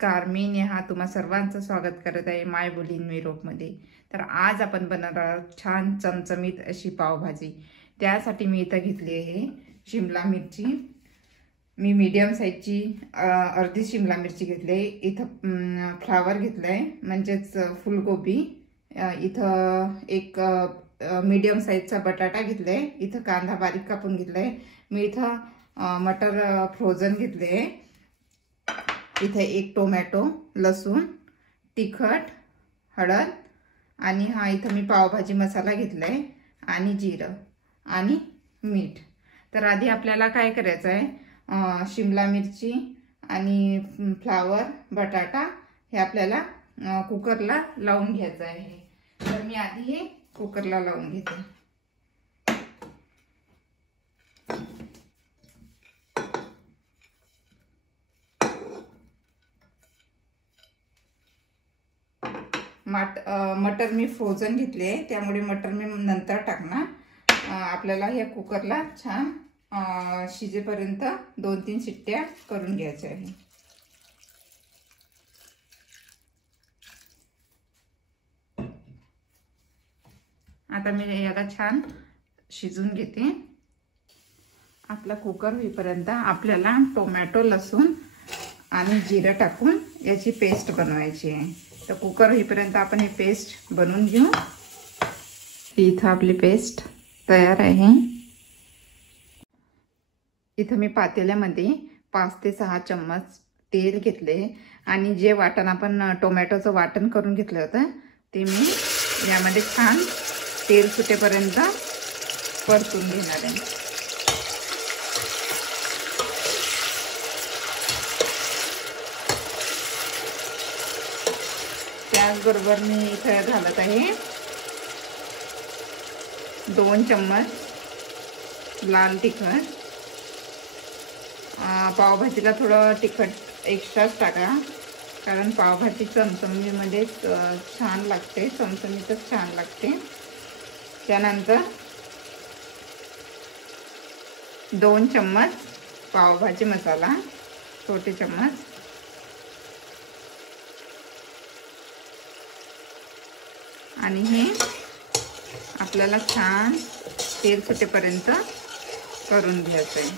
नमस्कार, मी नेहा तुम्हा सर्वांचं स्वागत करत आहे माय बोलीन मध्ये। तर आज आपण बनवणार आहोत छान चमचमीत अशी पावभाजी। त्यासाठी मी इथं घेतली आहे शिमला मिरची। मी मीडियम साईजची अर्धी शिमला मिरची घेतली आहे। इथं फ्लावर घेतलाय म्हणजेच फुलगोबी। इथं एक मीडियम साईजचा बटाटा घेतलाय। इथं कांदा बारीक कापून घेतलाय। मी इथं मटर फ्रोझन घेतले। इथे एक टोमॅटो, लसूण, तिखट, हळद आणि हा इथं मी पावभाजी मसाला घेतलाय आणि जिरं आणि मीठ। तर आधी आपल्याला काय करायचं आहे, शिमला मिरची आणि फ्लावर, बटाटा हे आपल्याला कुकरला लावून घ्यायचं आहे। तर मी आधी हे कुकरला लावून घेते। मटर मी फ्रोझन घेतले, त्यामुळे मटर मी नंतर टाकणार। आपल्याला हे कुकरला छान शिजेपर्यंत 2-3 शिट्ट्या करून घ्यायच्या आहे। आता मी याला छान शिजून घेते। आपला कुकर होईपर्यंत आपल्याला टोमॅटो, लसूण आणि जिरं टाकून याची पेस्ट बनवायची आहे। तर कुकर होईपर्यंत आपण ही पेस्ट बनवून घेऊ। इथं आपली पेस्ट तयार आहे। इथं मी पातेल्यामध्ये 5 ते 6 चम्मच तेल घेतले आणि जे वाटण आपण टोमॅटोचं वाटण करून घेतलं होतं ते मी यामध्ये छान तेल सुटेपर्यंत परतून घेणार आहे। त्याचबरोबर मी इथे घालत आहे 2 चम्मच लाल तिखट। पावभाजीला थोडं तिखट एक्स्ट्राच टाका, कारण पावभाजी चमचमीमध्ये छान लागते, चमचमीतच छान लागते। त्यानंतर 2 चम्मच पावभाजी मसाला, छोटे चम्मच, आणि हे आपल्याला छान तेल सुटेपर्यंत करून घ्यायचं आहे।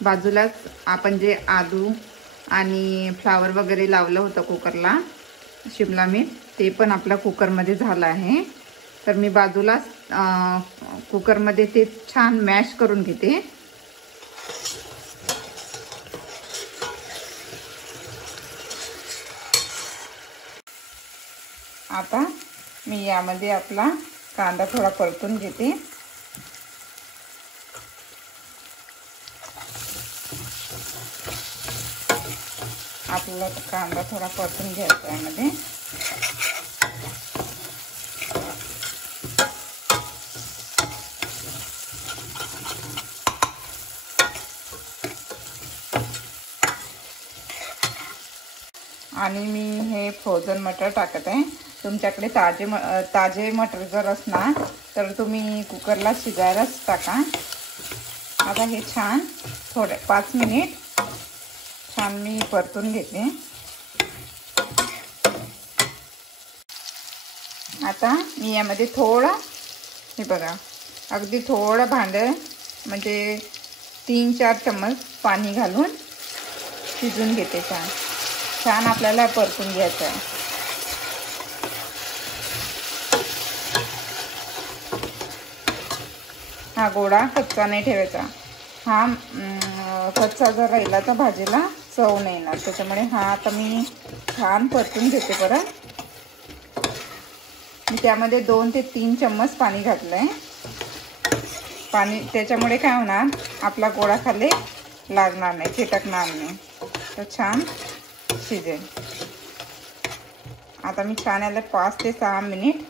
बाजूलाच आपण जे आलू आणि फ्लावर वगैरे लावलं होतं कुकरला, शिमला मिर्च, ते पण आपल्या कुकरमध्ये झालं आहे। तर मी बाजूला कुकरमध्ये ते छान मॅश करून घेते। आता मी यामध्ये आपला कांदा थोडा परतून घेते। आपला कांदा थोडा परतून घ्यायचा यामध्ये। आणि मी हे फ्रोझन मटर टाकत आहे। तुमच्याकडे ताजे मटर जर असणार तर तुम्ही कुकरला शिजायलाच टाका। आता हे छान थोडे 5 मिनिट छान मी परतून घेते। आता मी यामध्ये थोडं, हे बघा, अगदी थोडं भांडं म्हणजे 3-4 चम्मच पाणी घालून शिजून घेते। छान आपल्याला परतून घ्यायचं आहे। हा गोळा कच्चा नाही ठेवायचा। हा कच्चा जर राहिला तर भाजीला चव नाही येणार, त्याच्यामुळे हा आता मी छान परतून घेते। परत मी त्यामध्ये 2 ते 3 चम्मच पाणी घातलंय। पाणी त्याच्यामुळे काय होणार, आपला गोळा खाली लागणार नाही, चिटकणार नाही, तर छान शिजेल। आता मी छान याला 5 ते 6 मिनिट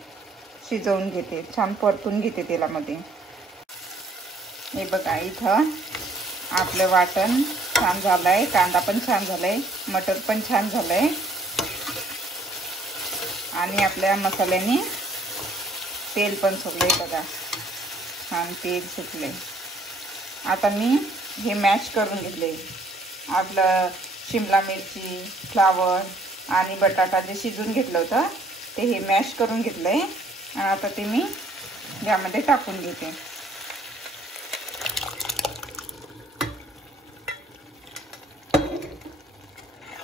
शिजवून घेते, छान परतून घेते तेलामध्ये। हे बघा, इथं आपलं वाटण छान झालंय, कांदा पण छान झालाय, मटर पण छान झालंय आणि आपल्या मसाल्याने तेल पण सुटले बघा, छान तेल सुटले. आता मी हे मॅश करून घेतले. आपलं शिमला मिरची, फ्लावर आणि बटाटा जे शिजून घेतलं होतं ते हे मॅश करून घेतलंय. आणि आता ते मी यामध्ये टाकून घेते.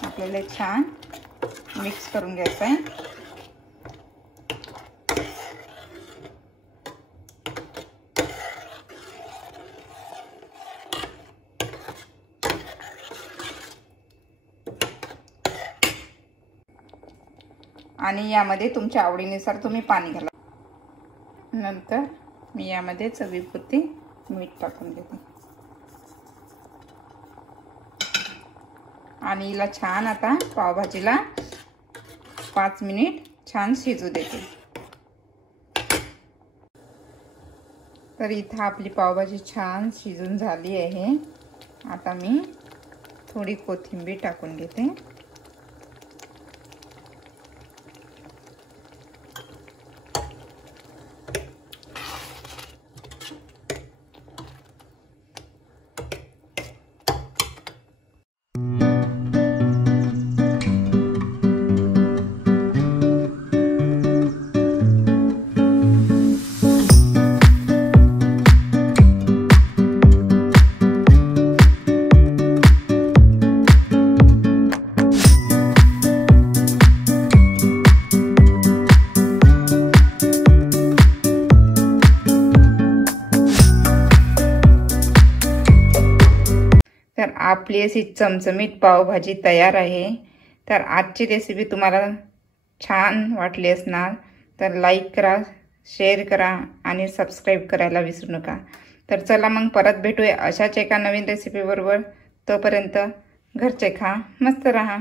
आपल्याला छान मिक्स करून घ्यायचं आहे. आणि यामध्ये तुमच्या आवडीनुसार तुम्ही पाणी घाला. नंतर मी यामध्ये चवीपुरती मीठ टाकून घेते आणि हिला छान आता पावभाजीला 5 मिनिट छान शिजू देते. तर इथं आपली पावभाजी छान शिजून झाली आहे. आता मी थोडी कोथिंबीर टाकून घेते. तर आपली अशी चमचमीत पावभाजी तयार आहे. तर आजची रेसिपी तुम्हाला छान वाटली असणार तर लाईक करा, शेअर करा आणि सबस्क्राईब करायला विसरू नका. तर चला मग परत भेटूया अशाच एका नवीन रेसिपीबरोबर. तोपर्यंत घरचे खा, मस्त रहा.